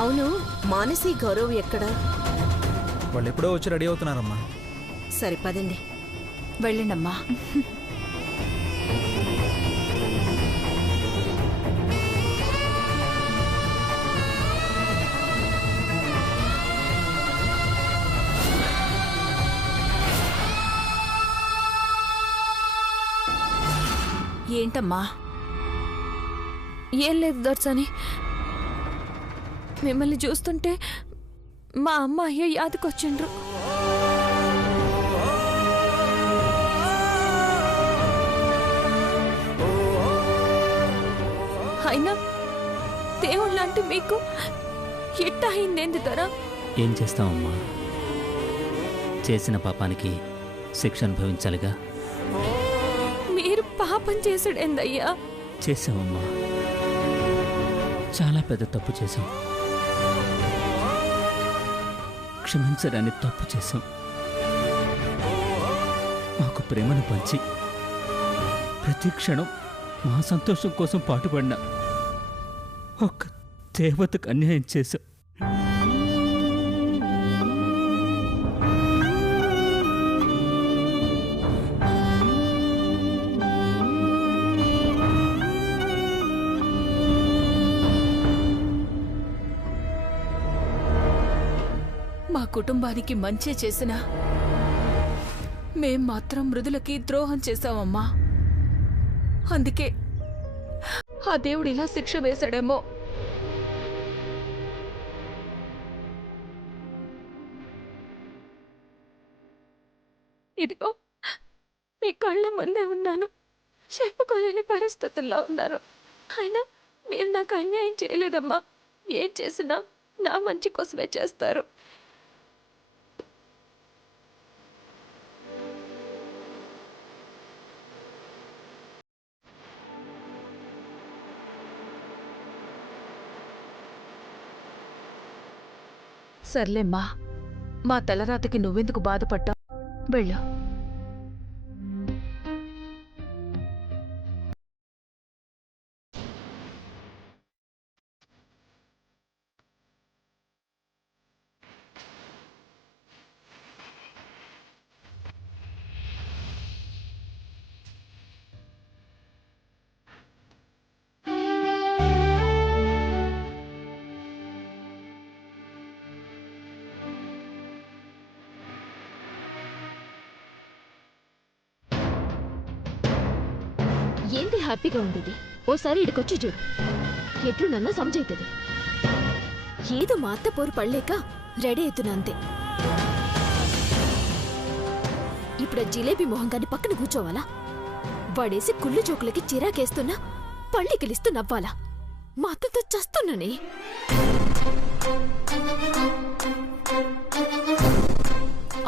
అవును, మానసి గౌరవ్ ఎక్కడా? వాళ్ళు ఎప్పుడో వచ్చి రెడీ అవుతున్నారమ్మా. సరే పదండి. వెళ్ళండమ్మా. ఏంటమ్మా? ఏం లేదు దర్శని, మిమ్మల్ని చూస్తుంటే మా అమ్మ అయ్యో యాదకొచ్చిండ్రు. అయినా దేవుళ్ళంటే మీకు ఎట్ట అయిందేంది ధర? ఏం చేస్తామమ్మా, చేసిన పాపానికి శిక్ష అనుభవించాలిగా. మీరు పాపం చేసుడేందయ్యా? చేసామమ్మా, చాలా పెద్ద తప్పు చేశాం. క్షమించడాన్ని తప్పు చేశాం. మాకు ప్రేమను పంచి ప్రతి క్షణం మా సంతోషం కోసం పాటుపడిన ఒక దేవతకు అన్యాయం చేశాం. మా కుటుంబానికి మంచి చేసినా మేం మాత్రం మృదులకి ద్రోహం చేశామమ్మా. అందుకే ఆ దేవుడు ఇలా శిక్ష వేశాడేమో. ఇదిగో మీ కళ్ళ ముందే ఉన్నాను, చెప్పుకోలేని పరిస్థితుల్లో ఉన్నారు. అయినా మీరు నాకు అన్యాయం చేయలేదమ్మా. ఏం చేసినా నా మంచి కోసమే చేస్తారు. సర్లేమ్మా, మా తలరాతకి నువ్వెందుకు బాధపడ్డావు? వెళ్ళు. ఏంది హ్యాపీగా ఉండేది? ఓసారి ఇడికొచ్చి చూడు, ఎట్లు నన్న సమజైతుంది. ఏదో మా అత్త పోరు పడలేక రెడీ అవుతున్నా అంతే. ఇప్పుడు జిలేబీ మొహంగాని పక్కన కూర్చోవాలా? వాడేసి కుళ్ళు జోకులకి చిరాకేస్తున్నా పళ్ళికిలిస్తూ నవ్వాలా? మా అత్తతో చస్తున్నానే.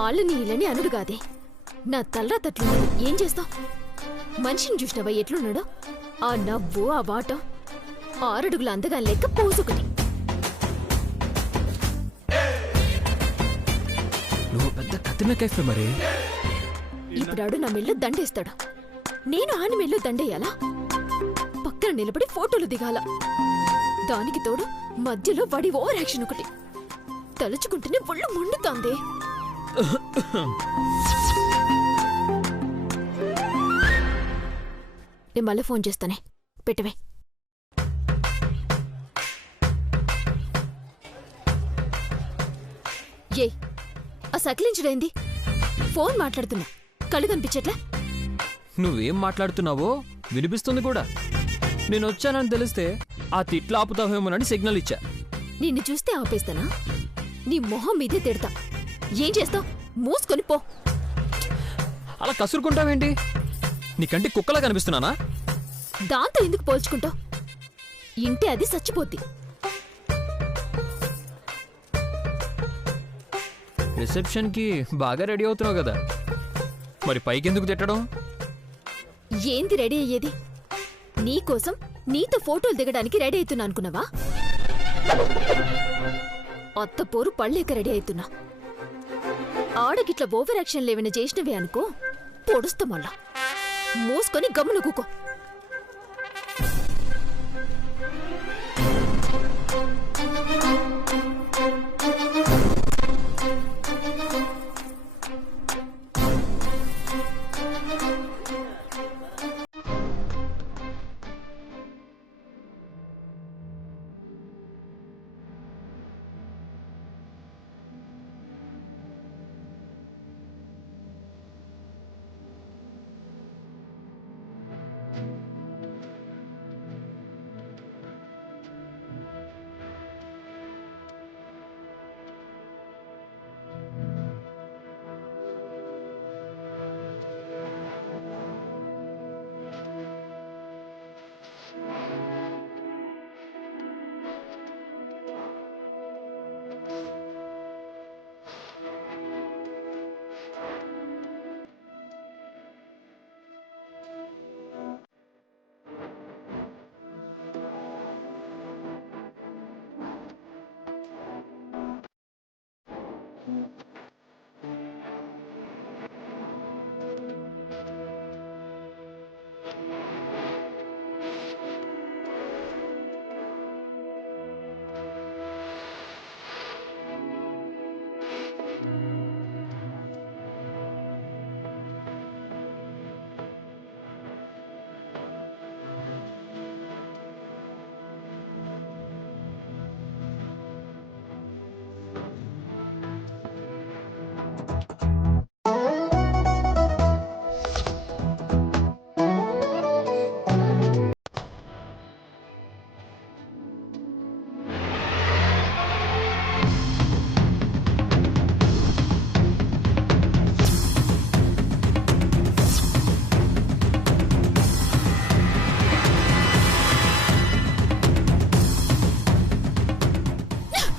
ఆళ్ళని ఇళ్ళని అనుడుగాదే, నా తలరాతట్లు ఏం చేస్తావు? మనిషిని చూసినవా ఎట్లున్నాడో? ఆ నవ్వు, ఆ వాటం, 6 అడుగుల అందగా లెక్క పోసుకుని. నువ్వు పెద్ద కత్తిన కైఫే మరి. ఇప్పుడాడు నా మెల్లో దండేస్తాడు, నేను ఆని మెల్లో దండేయాలా? పక్కన నిలబడి ఫోటోలు దిగాల. దానికి తోడు మధ్యలో వాడి ఓవర్ యాక్షన్ ఒకటి. తలుచుకుంటేనే ఒళ్ళు మండుతోంది. నేను మళ్ళీ ఫోన్ చేస్తానే, పెట్టవే. ఏ ఆ సకిలించుడైంది? ఫోన్ మాట్లాడుతున్నా, కళ్ళు కనిపించట్లే? నువ్వేం మాట్లాడుతున్నావో వినిపిస్తుంది కూడా. నేను వచ్చానని తెలిస్తే ఆ తిట్లు ఆపుతావేమోనని సిగ్నల్ ఇచ్చా. నిన్ను చూస్తే ఆపేస్తానా? నీ మొహం మీదే తిడతా. ఏం చేస్తావు? మూసుకొని పో. అలా కసురుకుంటావేంటి? నీకంటే కుక్కలా కనిపిస్తున్నానా? దాంతో ఎందుకు పోల్చుకుంటావు? ఇంటే అది చచ్చిపోద్ది. రిసెప్షన్కి బాగా రెడీ అవుతున్నావు కదా, మరి పైకెందుకు తిట్టడం? ఏంది రెడీ అయ్యేది? నీకోసం నీతో ఫోటోలు దిగడానికి రెడీ అవుతున్నా అనుకున్నావా? అత్త పోరు పళ్ళేక రెడీ అవుతున్నా. ఆడగిట్ల ఓవర్ యాక్షన్ లేవని చేసినవే అనుకో, పొడుస్తా మళ్ళా. మోసుకొని గమ్మున కూకో.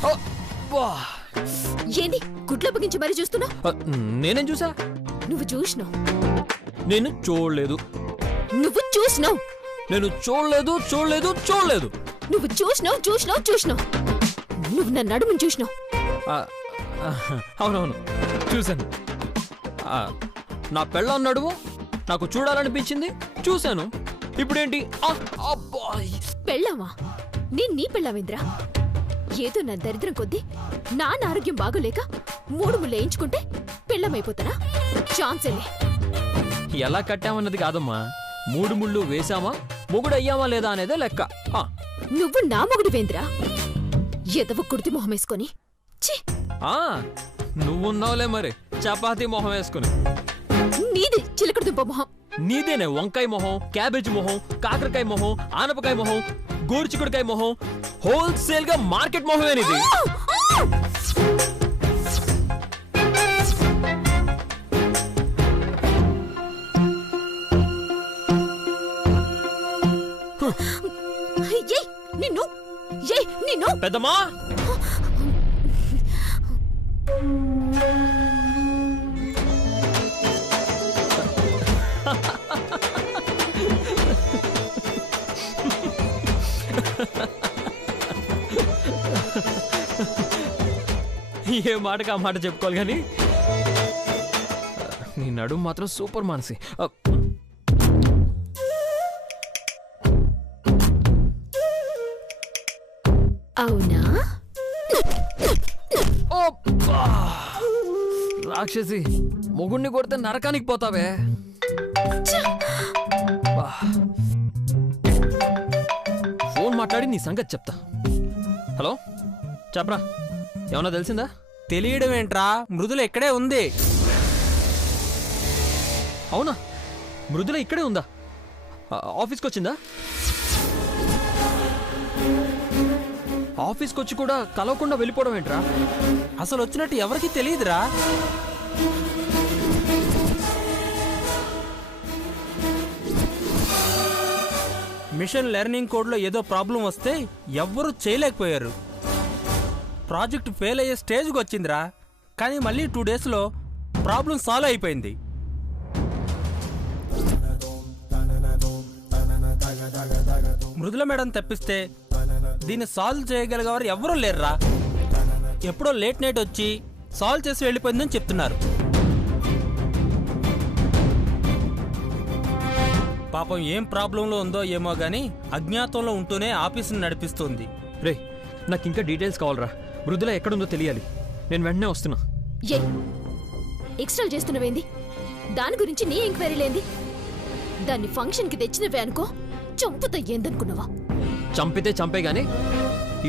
అబ్బా! ఏంది గుడ్ల పగించి మరీ చూస్తున్నావు? నేనేం చూసా? నువ్వు చూసినావు. నేను చూడలేదు. నువ్వు చూసినావు. నేను చూడలేదు చూడలేదు చూడలేదు. నువ్వు చూసినావు చూసినావు చూసినావు. నువ్వు నా నడుముని చూసినావు. అవునవును చూశాను. నా పెళ్ళం నడుము నాకు చూడాలనిపించింది, చూశాను. ఇప్పుడేంటి? పెళ్ళావా? నేను నీ పెళ్ళావేంద్రా? ఏదో నా దరిద్రం కొద్దీ నాన్న ఆరోగ్యం బాగోలేక 3 ముళ్ళు వేయించుకుంటే పెళ్ళమైపోతానా? ఛాన్సేలే. ఎలా కట్టామన్నది కాదమ్మా, 3 ముళ్ళు వేశామా మొగుడు అయ్యామా లేదా అనేదే లెక్క. నువ్వు నా మొగుడివేంద్రా? ఎదవ కుడితి మొహం వేసుకొని. నువ్వున్నావులే మరి చపాతీ మొహం వేసుకుని. నీది చిలకడ దుంప మొహం. నీదేనే వంకాయ మొహం, క్యాబేజ్ మొహం, కాకరకాయ మొహం, ఆనపకాయ మొహం, గోరుచిక్కుడుకాయ మొహం, హోల్సేల్ గా మార్కెట్ మొహమే నీది. నిన్ను పెద్దమ్మా, ఏ మాటకి ఆ మాట చెప్పుకోవాలి కానీ నీ నడుము మాత్రం సూపర్ మానసి. అవునా? రాక్షసి, మొగుణ్ణి కొడితే నరకానికి పోతావే. ఫోన్ మాట్లాడి నీ సంగతి చెప్తా. హలో చెప్పరా, ఏమన్నా తెలిసిందా? తెలియడం ఏంట్రా, మృదుల ఇక్కడే ఉంది. అవునా? మృదుల ఇక్కడే ఉందా? ఆఫీస్కి వచ్చిందా? ఆఫీస్కి వచ్చి కూడా కలవకుండా వెళ్ళిపోవడం ఏంట్రా? అసలు వచ్చినట్టు ఎవరికి తెలియదురా. మిషన్ లెర్నింగ్ కోడ్లో ఏదో ప్రాబ్లం వస్తే ఎవ్వరూ చేయలేకపోయారు. ప్రాజెక్ట్ ఫెయిల్ అయ్యే స్టేజ్కి వచ్చిందిరా. కానీ మళ్ళీ 2 డేస్లో ప్రాబ్లం సాల్వ్ అయిపోయింది. మృదుల మేడం తప్పిస్తే దీన్ని సాల్వ్ చేయగలిగేవారు ఎవ్వరూ లేరురా. ఎప్పుడో లేట్ నైట్ వచ్చి సాల్వ్ చేసి వెళ్ళిపోయిందని చెప్తున్నారు. పాపం ఏం ప్రాబ్లంలో ఉందో ఏమో గానీ అజ్ఞాతంలో ఉంటూనే ఆఫీసుని నడిపిస్తుంది. రే, నాకు ఇంకా డీటెయిల్స్ కావాలరా. మృదుల ఎక్కడుందో తెలియాలి. నేను వెంటనే వస్తున్నా. ఎక్స్ట్రా చేస్తున్నవేంది? దాని గురించి నీ ఎంక్వైరీ లేంది? దాన్ని ఫంక్షన్కి తెచ్చినవే అనుకో, చంపుతా. ఏందనుకున్నావా? చంపితే చంపే గాని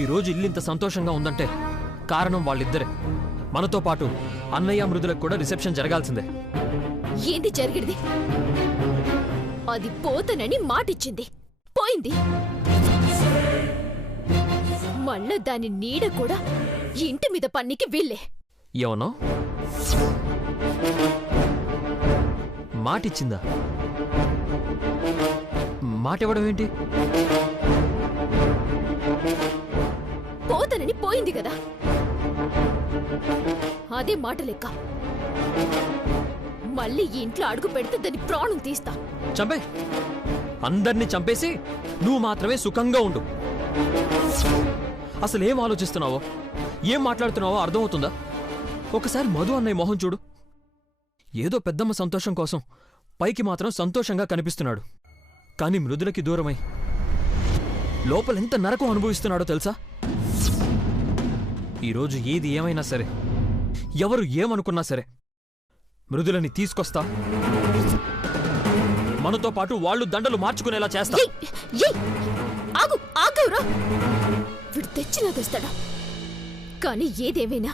ఈరోజు ఇల్లు ఇంత సంతోషంగా ఉందంటే కారణం వాళ్ళిద్దరే. మనతో పాటు అన్నయ్య మృదులకు కూడా రిసెప్షన్ జరగాల్సిందే. ఏంది జరిగిడిది? అది పోతనని మాటిచ్చింది, పోయింది. మళ్ళా దాని నీడ కూడా ఇంటి మీద పన్నికి వీళ్ళే. ఏమన్నా మాటిచ్చిందా? మాట ఇవ్వడం ఏంటి? పోతనని పోయింది కదా, అదే మాట లెక్క. మళ్ళీ ఈ ఇంట్లో అడుగు పెడితే దాని ప్రాణం తీస్తా. చంపే, అందర్నీ చంపేసి నువ్వు మాత్రమే సుఖంగా ఉండు. అసలు ఏం ఆలోచిస్తున్నావో, ఏం మాట్లాడుతున్నావో అర్థమవుతుందా? ఒకసారి మధు అన్నయ్య మొహం చూడు. ఏదో పెద్దమ్మ సంతోషం కోసం పైకి మాత్రం సంతోషంగా కనిపిస్తున్నాడు. కానీ మృదులకి దూరమై లోపలెంత నరకం అనుభవిస్తున్నాడో తెలుసా? ఈరోజు ఏది ఏమైనా సరే, ఎవరు ఏమనుకున్నా సరే, మృదులని తీసుకొస్తా. మనతో పాటు వాళ్ళు దండలు మార్చుకునేలా చేస్తా. వీడు తెచ్చినా తెస్తాడా? కానీ ఏదేమైనా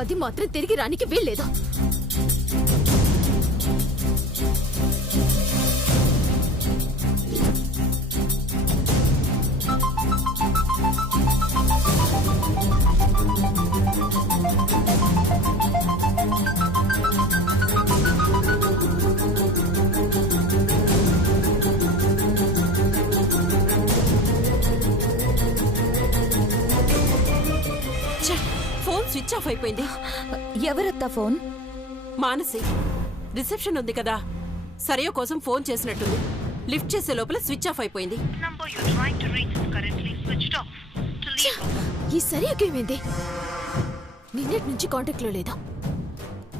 అది మాత్రం తిరిగి రానికి వీల్లేదు. ఫోన్ స్విచ్ ఆఫ్ అయిపోయింది. ఎవరత్తా ఫోన్? మానసి రిసెప్షన్ ఉంది కదా, సరియో కోసం ఫోన్ చేసినట్టుంది. లిఫ్ట్ చేసే లోపల స్విచ్ ఆఫ్ అయిపోయింది. ఈ సరికేమైంది? నిన్నటి నుంచి కాంటాక్ట్ లో లేదా?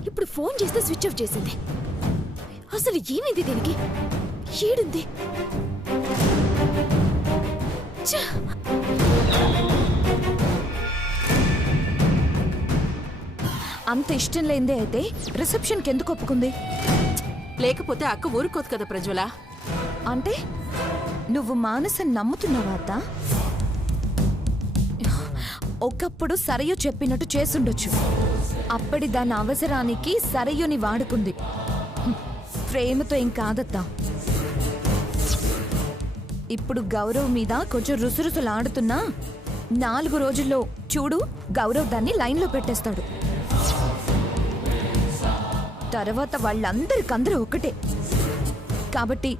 ఇప్పుడు ఫోన్ చేస్తే స్విచ్ ఆఫ్ చేసింది. అసలు ఏమైంది దీనికి? ఏడుంది? అంత ఇష్టం లేదే అయితే రిసెప్షన్కి ఎందుకు ఒప్పుకుంది? లేకపోతే అక్క ఊరుకోదు కదా ప్రజ్వల. అంటే నువ్వు మానసని నమ్ముతున్నావా అత్త? ఒకప్పుడు సరయు చెప్పినట్టు చేసుండొచ్చు. అప్పటి దాని అవసరానికి సరయుని వాడుకుంది. ప్రేమతో ఏం కాదత్తా. ఇప్పుడు గౌరవ్ మీద కొంచెం రుసరుసలాడుతున్నా 4 రోజుల్లో చూడు గౌరవ్ దాన్ని లైన్లో పెట్టేస్తాడు. తర్వాత వాళ్ళందరికందరూ ఒకటే. కాబట్టి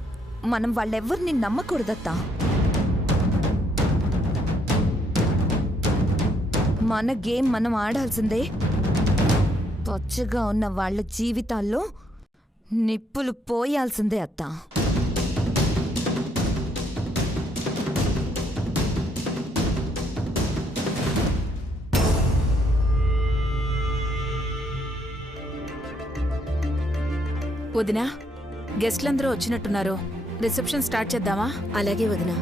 మనం వాళ్ళెవ్వరిని నమ్మకూడదత్తా. మన గేమ్ మనం ఆడాల్సిందే. పచ్చగా ఉన్న వాళ్ళ జీవితాల్లో నిప్పులు పోయాల్సిందే అత్తా. వదినా, గెస్ట్లందరూ వచ్చినట్టున్నారు. రిసెప్షన్ స్టార్ట్ చేద్దామా? అలాగే వదినా.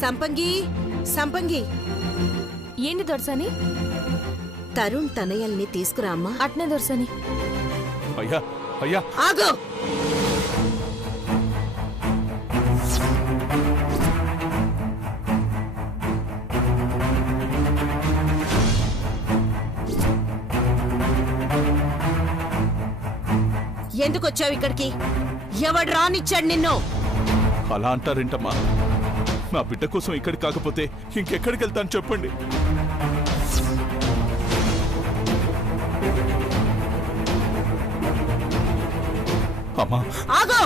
సంపంగి సంపంగి, ఏంటి దొరసాని? తరుణ్ తనయల్ని తీసుకురా అమ్మా. అట్నే దొరసాని. అయ్యా అయ్యా ఆగు. ఎందుకు వచ్చావు ఇక్కడికి? ఎవడు రానిచ్చాడు నిన్ను? అలా అంటారేంటమ్మా? నా బిడ్డ కోసం ఇక్కడికి కాకపోతే ఇంకెక్కడికి వెళ్తాను చెప్పండి. అమ్మా ఆగు.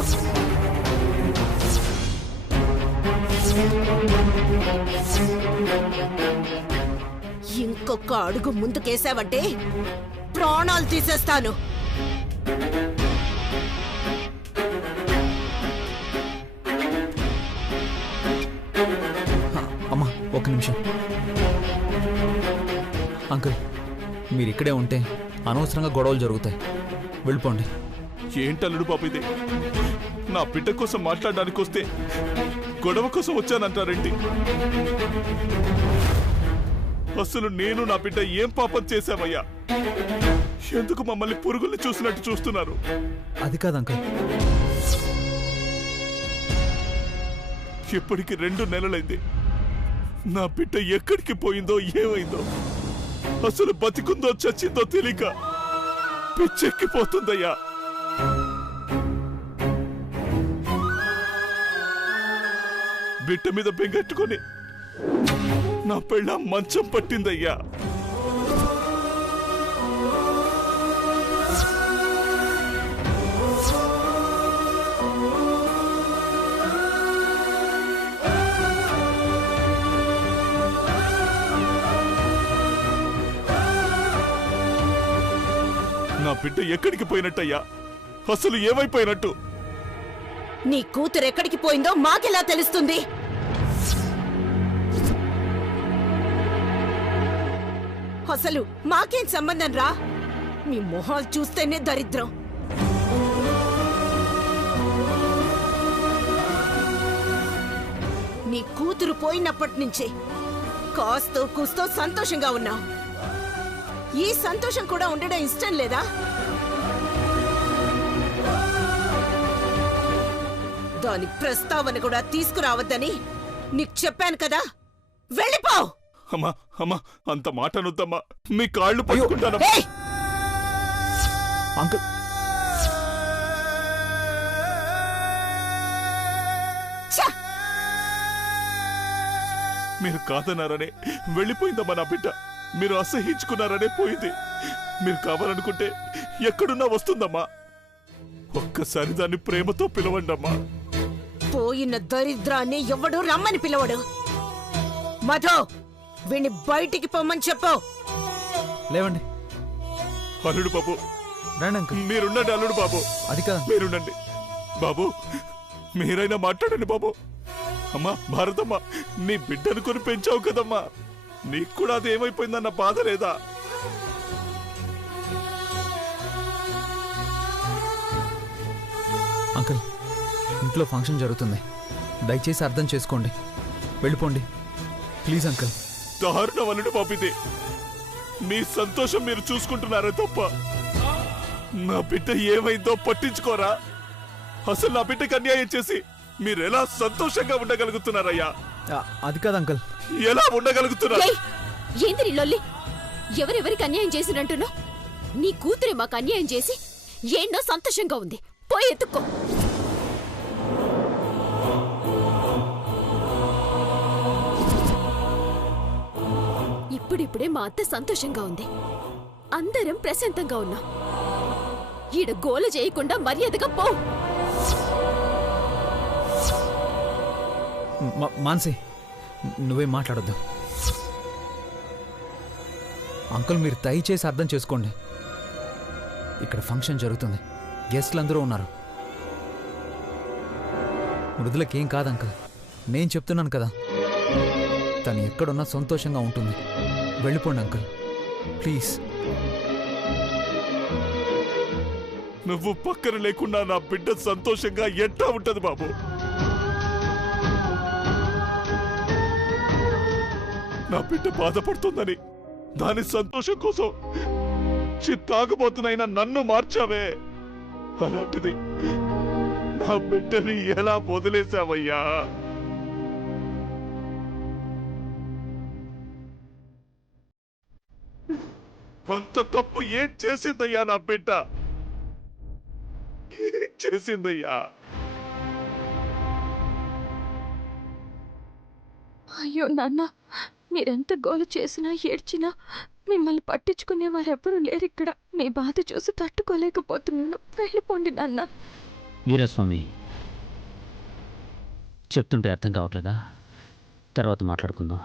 ఇంకొక అడుగు ముందుకేసావంటే ప్రాణాలు తీసేస్తాను. అమ్మా ఒక్క నిమిషం. అంకుల్, మీరు ఇక్కడే ఉంటే అనవసరంగా గొడవలు జరుగుతాయి. వెళ్ళిపోండి. ఏంటల్లుడు పాప ఇది? నా బిడ్డ కోసం మాట్లాడడానికి వస్తే గొడవ కోసం వచ్చానంటారేంటి? అసలు నేను నా బిడ్డ ఏం పాపం చేశామయ్యా? ఎందుకు మమ్మల్ని పురుగుల్ని చూసినట్టు చూస్తున్నారు? అది కాదు అంకుల్. ఇప్పటికి 2 నెలలైంది. నా బిడ్డ ఎక్కడికి పోయిందో ఏమైందో, అసలు బతికుందో చచ్చిందో తెలియక పిచ్చెక్కిపోతుందయ్యా. బిడ్డ మీద బెంగెట్టుకొని నా పెళ్ళ మంచం పట్టిందయ్యా. నా బిడ్డ ఎక్కడికి పోయినట్టయ్యా? అసలు ఏమైపోయినట్టు? నీ కూతురు ఎక్కడికి పోయిందో మాకెలా తెలుస్తుంది? అసలు మాకేం సంబంధం రా? మీ మొహాలు చూస్తేనే దరిద్రం. నీ కూతురు పోయినప్పటి నుంచే కాస్తో కూస్తో సంతోషంగా ఉన్నావు. ఈ సంతోషం కూడా ఉండడం ఇష్టం లేదా? దాని ప్రస్తావన కూడా తీసుకురావద్దని నీకు చెప్పాను కదా. వెళ్ళిపో. అమ్మా అమ్మా, అంత మాట అనొద్దమ్మా. మీ కాళ్ళు పట్టుకుంటాను. అంకుల్, మీరు కాదన్నారనే వెళ్ళిపోయిందమ్మా నా బిడ్డ. మీరు అసహించుకున్నారనే పోయింది. మీరు కావాలనుకుంటే ఎక్కడున్నా వస్తుందమ్మా. ఒక్కసారి దాన్ని ప్రేమతో పిలవండమ్మా. పోయిన దరిద్రాన్ని ఎవడు రమ్మని పిలవడు. మధు, వీణ్ణి బయటికి పొమ్మని చెప్పు. లేవండి, అల్లుడు బాబు, రండి అంకుల్. మీరుండండి. అల్లుడు బాబు, అది కాదు. మీరుండండి బాబు. మీరైనా మాట్లాడండి బాబు. అమ్మా భారతమ్మ, నీ బిడ్డను కొని పెంచావు కదమ్మా, నీకు కూడా అది ఏమైపోయిందన్న బాధ లేదా? అంకుల్, ఇంట్లో ఫంక్షన్ జరుగుతుంది, దయచేసి అర్థం చేసుకోండి. వెళ్ళిపోండి ప్లీజ్ అంకుల్. దారుణం అల్లుడు బాబు ఇది. మీ సంతోషం మీరు చూసుకుంటున్నారే తప్ప నా బిడ్డ ఏమైందో పట్టించుకోరా? అసలు నా బిడ్డకి అన్యాయం చేసి మీరు ఎలా సంతోషంగా ఉండగలుగుతున్నారయ్యా? అది కాదు అంకుల్. ఎలా ఉండగలుగుతున్నారు? ఏయ్, ఏంది నీ లొల్లి? ఎవరెవరికి అన్యాయం చేసినట్టున్నావు? నీ కూతురే మాకు అన్యాయం చేసి ఏంటో సంతోషంగా ఉంది. పోయి ఎత్తుక్కో. ఇప్పుడిప్పుడే మా అత్త సంతోషంగా ఉంది. అందరం ప్రశాంతంగా ఉన్నాం. ఈడ గోల చేయకుండా మర్యాదగా పో. మాన్సి, నువ్వేం మాట్లాడొద్దు. అంకుల్, మీరు దయచేసి అర్థం చేసుకోండి. ఇక్కడ ఫంక్షన్ జరుగుతుంది, గెస్ట్లు అందరూ ఉన్నారు. మృదులకేం కాదు అంకుల్, నేను చెప్తున్నాను కదా. తను ఎక్కడున్నా సంతోషంగా ఉంటుంది. వెళ్ళిపోండి అంకుల్ ప్లీజ్. నువ్వు పక్కన లేకుండా నా బిడ్డ సంతోషంగా ఎట్టా ఉంటది బాబు? నా బిడ్డ బాధపడుతుందని దాని సంతోషం కోసం తాగుబోతునైనా నన్ను మార్చావే. అలాంటిది నా బిడ్డని ఎలా వదిలేశావయ్యా? అంత తప్పు ఏం చేసిందయ్యా నా బిడ్డ? ఏం చేసిందయ్యా? అయ్యో నాన్న, మీరెంత గోలు చేసినా ఏడ్చినా మిమ్మల్ని పట్టించుకునే వారు ఎవ్వరూ లేరు ఇక్కడ. మీ బాధ చూసి తట్టుకోలేకపోతున్నాను. వెళ్ళిపోండి నాన్న. వీరస్వామి, చెప్తుంటే అర్థం కావట్లేదా? తర్వాత మాట్లాడుకుందాం.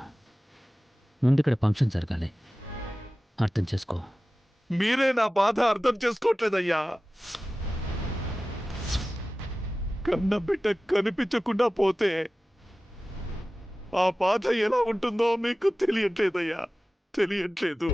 ముందు ఇక్కడ ఫంక్షన్ జరగాలి, అర్థం చేసుకో. మీరే నా బాధ అర్థం చేసుకోవట్లేదయ్యా. కన్న బిడ్డ కనిపించకుండా పోతే ఆ బాధ ఎలా ఉంటుందో మీకు తెలియట్లేదయ్యా, తెలియట్లేదు.